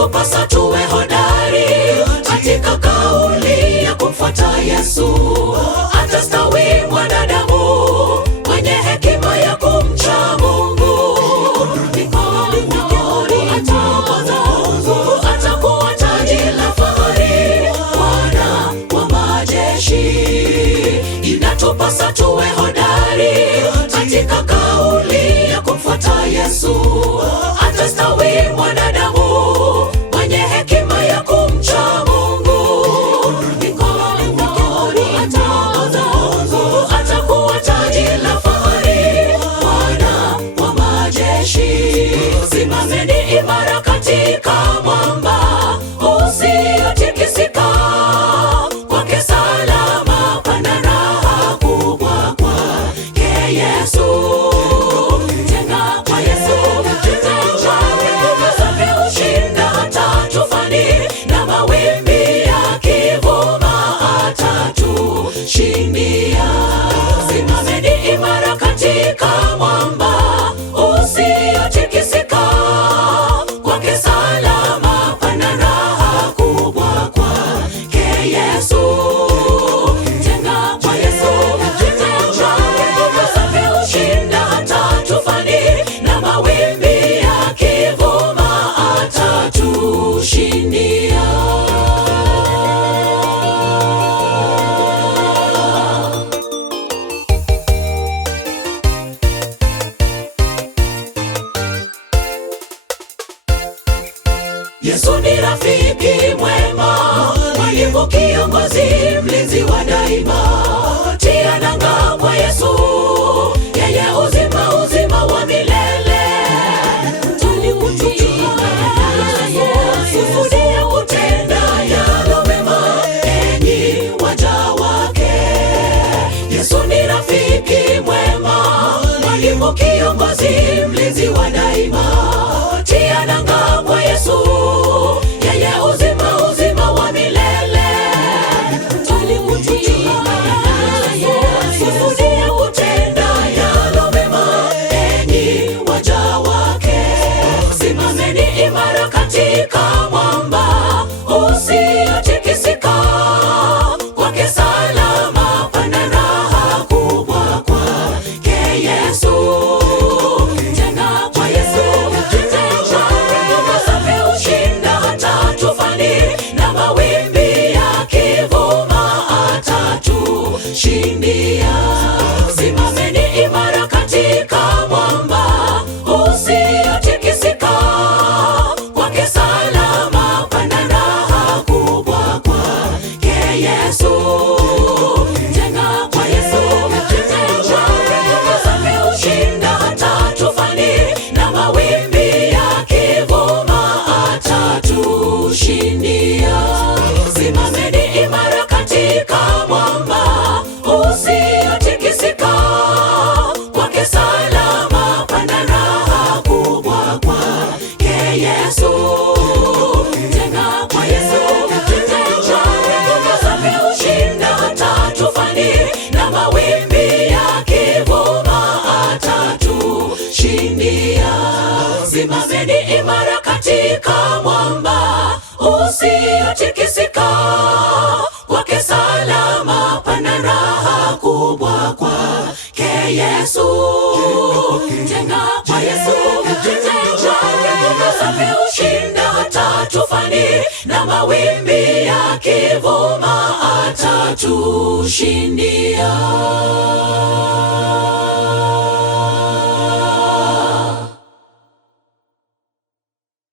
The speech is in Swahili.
inatupasa tuwe hodari katika kauli ya kumfuata Yesu. Atastawi mwanadamu mwenye hekima ya kumcha Mungu. Mikononi atakuwa taji la fahari, Bwana wa majeshi. Inatupasa tuwe hodari katika kauli ya kumfuata Yesu. Atastawi mwanadamu mwenye hekima ya kumcha Mungu. Mikononi atakuwa taji la fahari, Bwana wa majeshi. Simameni imara katika mwamba usiotikisika, kwake salama pana raha kubwa, kwake Yesu. Jenga kwa Yesu, safi ushinda hata tufani na mawimbi yakivuma atatushindia. Simameni imara katika mwamba usiotikisika, kwake salama pana raha kubwa, kwake Yesu. Jenga kwa Yesu, safi ushinda hata tufani na mawimbi yakivuma atatushindia. Yesu ni rafiki mwema, mwalimu, kiongozi, mlinzi wa daima. Tia nanga kwa Yesu, yeye uzima wa milele. Kusudia kutenda yalo mema, enyi waja wake. Yesu ni rafiki mwema, mwalimu, kiongozi, mlinzi wa daima. Tia nanga kwa Yesu, yeye uzima wa milele. Kusudia kutenda yalo mema, enyi waja wake. Simameni imara katika mwamba usiotikisika, kwake salama pana raha kubwa, kwake Yesu. Jenga kwa Yesu, safi ushinda hata tufani na mawimbi yakivuma atatushindia. Simameni imara katika mwamba usiotikisika, kwake salama pana raha kubwa, kwake Yesu. Jenga kwa Yesu, safi ushinda hata tufani na mawimbi yakivuma atatushindia. Simameni imara katika mwamba usiotikisika, kwake salama pana raha kubwa, kwake Yesu. Jenga kwa Yesu, safi ushinda hata tufani na mawimbi yakivuma atatushindia. Simameni imara katika mwamba usiotikisika, kwake salama pana raha kubwa, kwake Yesu. Jenga kwa Yesu, safi ushinda hata tufani na mawimbi yakivuma atatushindia.